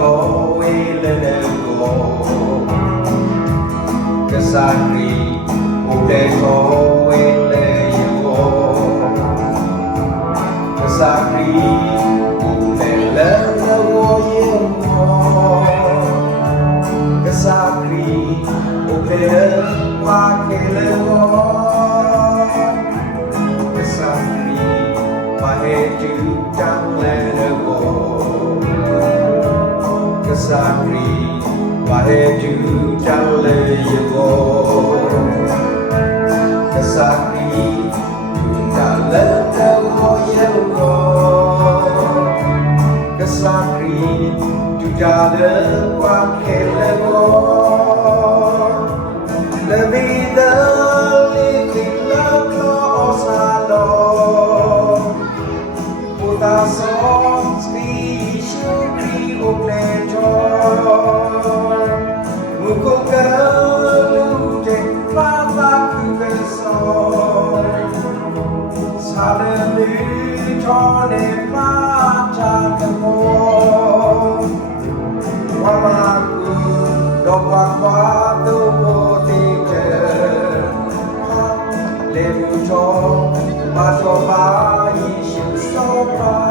cho le go cái sacri ule cho le go cái sacri ule le go cái sacri ule qua cái le go cái sacri mà hết chữ trắng le go cái sacri và hết chữ trắng le go cái sacri đã lên go cái sacri đã lên qua cái le go la vida liquila cosa puta son spiciu crio plejo muko galu te papa kuveso sale mi tone pacha kamo wamaku dopa kwa do levu cho ma cho ba yi so pa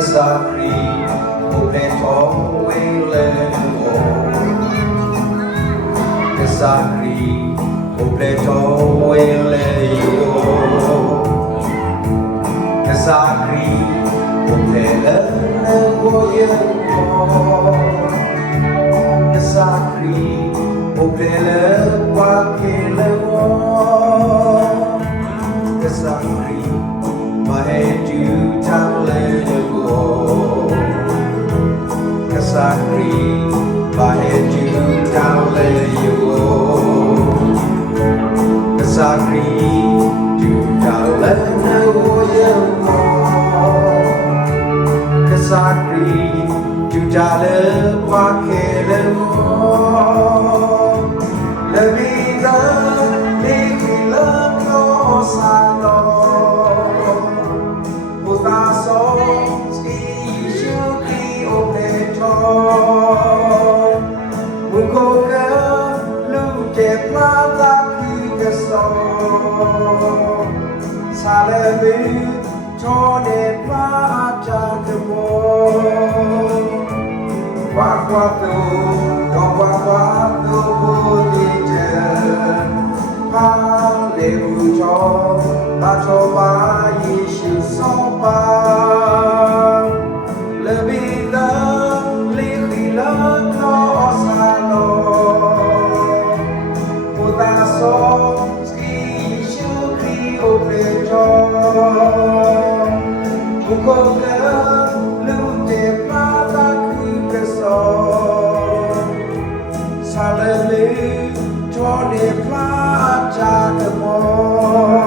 cái sacri ule cho le go cái sacri ule cho le go cái sacri ule le go cái sacri ule le qua cái le go cái sacri mà hết chữ trắng le cái sacri và hết chữ trao le cái sacri chữ trao le cái sacri chữ trao le qua cái le vida liquila cosa puta son spiciu crio plejo muko galu te plata kuveso sale mi tone pacha kamo wakwato bodite levu cho ma cho ba yi so pa la vida liquila cosa puta so spiciu crio plejo muko galu te plata kuveso sale mi tone pacha kamo